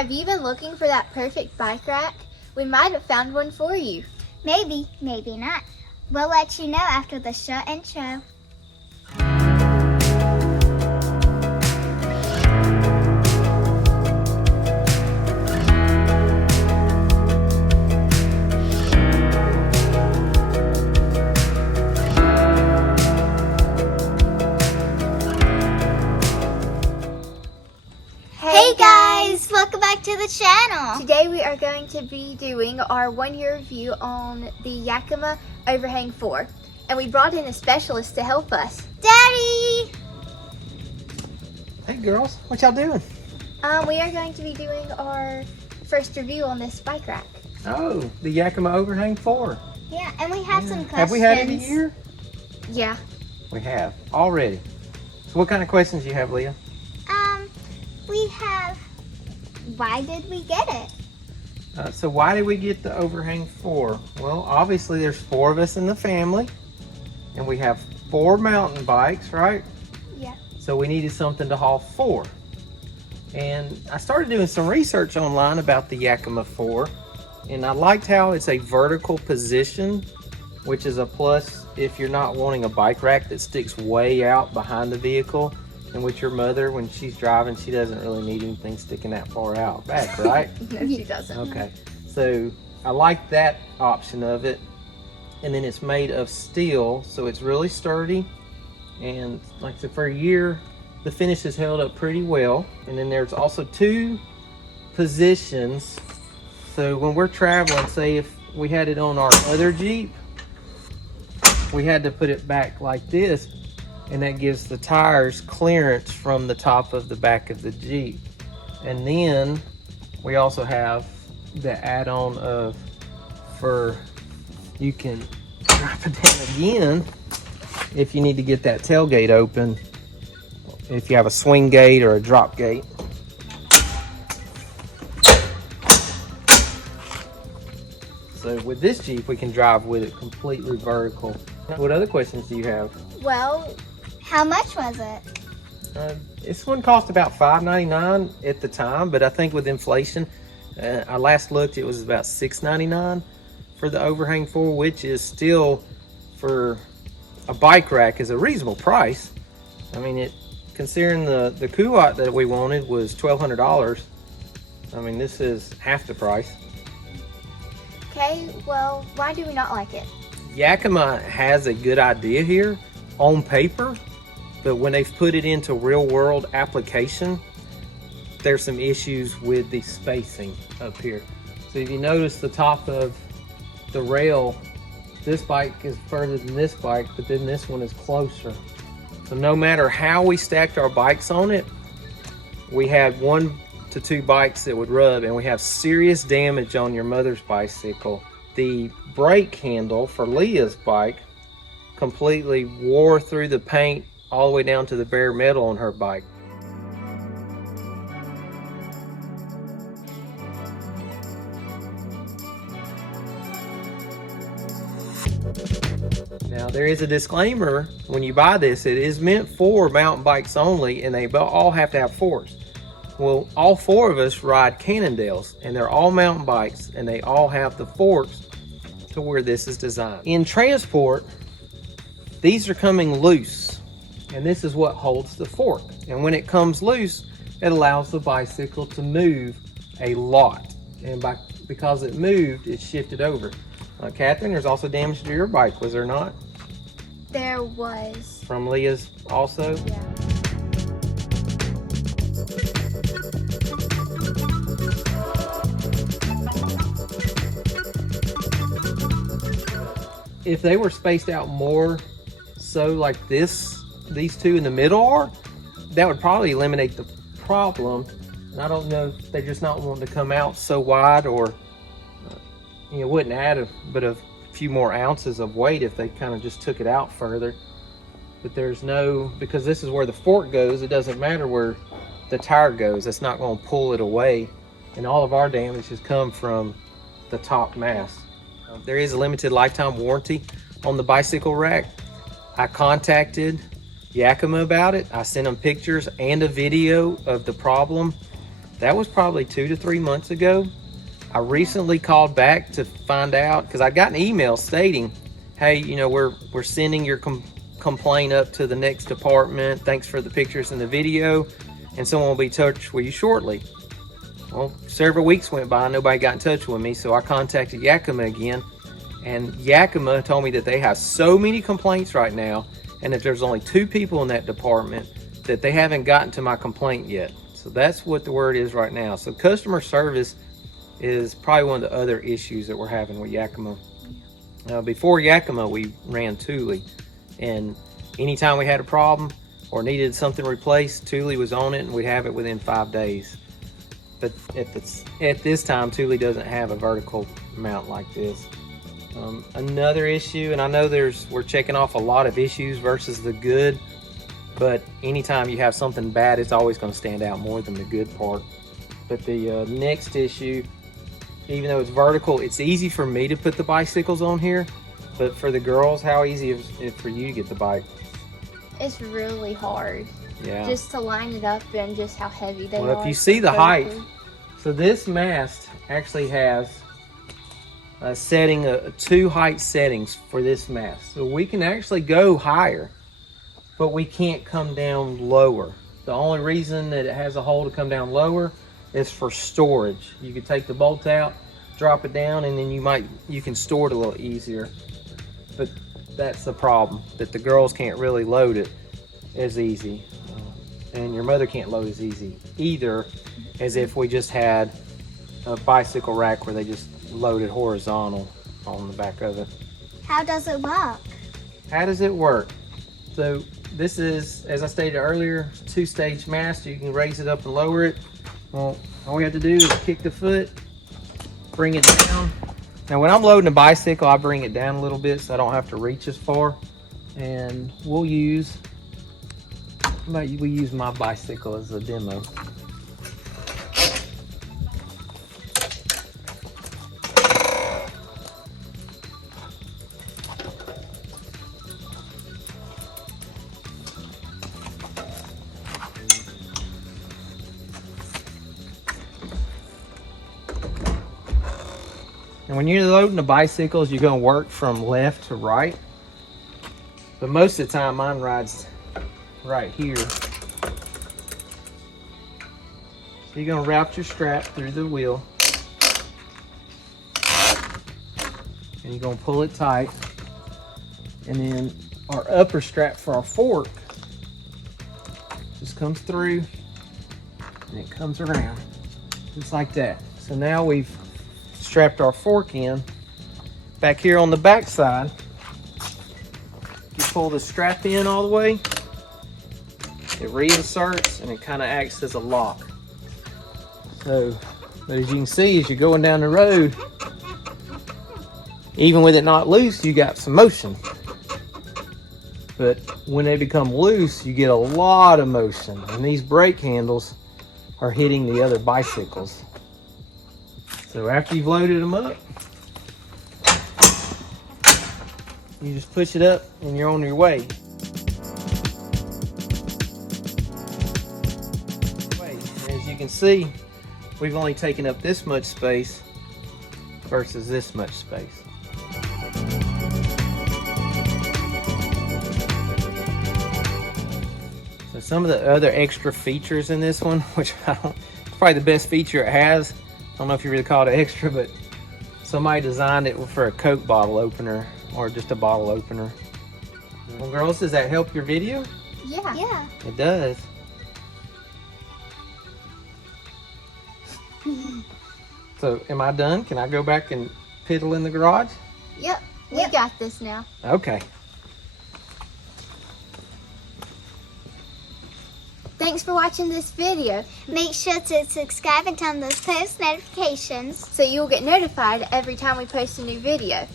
have you been looking for that perfect bike rack? We might have found one for you. Maybe, maybe not. We'll let you know after the short intro. Hey guys, welcome back to the channel. Today we are going to be doing our 1-year review on the Yakima Overhang 4. And we brought in a specialist to help us. Daddy! Hey girls, what y'all doing? We are going to be doing our first review on this bike rack. Oh, the Yakima Overhang 4. Yeah, and we have some questions. Have we had it a year? Yeah. We have, already. So what kind of questions do you have, Leah? We have, why did we get it? So why did we get the Overhang 4? Well, obviously there's 4 of us in the family, and we have 4 mountain bikes, right? Yeah. So we needed something to haul 4. And I started doing some research online about the Yakima 4, and I liked how it's a vertical position, which is a plus if you're not wanting a bike rack that sticks way out behind the vehicle. And with your mother, when she's driving, she doesn't really need anything sticking that far out back, right? No, she doesn't. Okay, so I like that option of it. And then it's made of steel, so it's really sturdy. And like I said, for a year, the finish has held up pretty well. And then there's also 2 positions. So when we're traveling, say if we had it on our other Jeep, we had to put it back like this, and that gives the tires clearance from the top of the back of the Jeep. And then we also have the add-on of, for you can drop it down again if you need to get that tailgate open, if you have a swing gate or a drop gate. So with this Jeep, we can drive with it completely vertical. What other questions do you have? Well, How much was it? This one cost about $5.99 at the time, but I think with inflation, I last looked, it was about $6.99 for the Overhang 4, which is still, for a bike rack, is a reasonable price. I mean, considering the Kuat that we wanted was $1,200. I mean, this is half the price. okay, well, why do we not like it? Yakima has a good idea here on paper, but when they've put it into real world application, there's some issues with the spacing up here. So if you notice the top of the rail, this bike is further than this bike, but then this one is closer. So no matter how we stacked our bikes on it, we had 1 to 2 bikes that would rub, and we have serious damage on your mother's bicycle. The brake handle for Leah's bike completely wore through the paint all the way down to the bare metal on her bike. Now there is a disclaimer when you buy this, it is meant for mountain bikes only, and they all have to have forks. Well, all 4 of us ride Cannondales, and they're all mountain bikes, and they all have the forks to where this is designed. In transport, these are coming loose, and this is what holds the fork. And when it comes loose, it allows the bicycle to move a lot. And because it moved, it shifted over. Catherine, there's also damage to your bike, was there not? There was. From Leah's also? Yeah. If they were spaced out more, so like these 2 in the middle are, that would probably eliminate the problem. And I don't know if they're just not wanting to come out so wide, or you know, wouldn't add but a few more ounces of weight if they kind of just took it out further. But there's no, because this is where the fork goes, it doesn't matter where the tire goes, it's not going to pull it away. And all of our damage has come from the top mass. There is a limited lifetime warranty on the bicycle rack. I contacted Yakima about it. I sent them pictures and a video of the problem, That was probably 2 to 3 months ago. I recently called back to find out, because I got an email stating, hey, you know, we're sending your complaint up to the next department. Thanks for the pictures and the video, and someone will be in touch with you shortly. Well, several weeks went by, nobody got in touch with me, so I contacted Yakima again, and Yakima told me that they have so many complaints right now, and that there's only 2 people in that department, that they haven't gotten to my complaint yet. So that's what the word is right now. So customer service is probably one of the other issues that we're having with Yakima. Before Yakima, we ran Thule, and anytime we had a problem or needed something replaced, Thule was on it, and we'd have it within 5 days. But at this time, Thule doesn't have a vertical mount like this. Another issue, and I know we're checking off a lot of issues versus the good, but anytime you have something bad, it's always going to stand out more than the good part. But the next issue, even though it's vertical, it's easy for me to put the bicycles on here, but for the girls, how easy is it for you to get the bike? It's really hard. Yeah. Just to line it up and just how heavy they are. Well, if you see the height, so this mast actually has a setting, 2 height settings for this mast. So we can actually go higher, but we can't come down lower. The only reason that it has a hole to come down lower is for storage. You can take the bolt out, drop it down, and then you can store it a little easier. But that's the problem, that the girls can't really load it as easy. And your mother can't load as easy either, as if we just had a bicycle rack where they just loaded horizontal on the back of it. How does it work? How does it work? So this is, as I stated earlier, 2-stage mast. You can raise it up and lower it. Well, all we have to do is kick the foot, bring it down. Now when I'm loading a bicycle, I bring it down a little bit so I don't have to reach as far. And we'll use my bicycle as a demo. And when you're loading the bicycles, you're going to work from left to right. But most of the time, mine rides right here. So you're going to route your strap through the wheel. And you're going to pull it tight. And then our upper strap for our fork just comes through. And it comes around. Just like that. So now we've strapped our fork in. Back here on the back side, you pull the strap in all the way, it reinserts and it kind of acts as a lock. So as you can see, as you're going down the road, even with it not loose, you got some motion. But when they become loose, you get a lot of motion, and these brake handles are hitting the other bicycles. So after you've loaded them up, you just push it up and you're on your way. As you can see, we've only taken up this much space versus this much space. So some of the other extra features in this one, which it's probably the best feature it has. I don't know if you really call it extra, but somebody designed it for a Coke bottle opener or just a bottle opener. Well, girls, does that help your video? Yeah. Yeah. It does. So, am I done? Can I go back and piddle in the garage? Yep. We got this now. Okay. Thanks for watching this video. Make sure to subscribe and turn on those post notifications So you'll get notified every time we post a new video.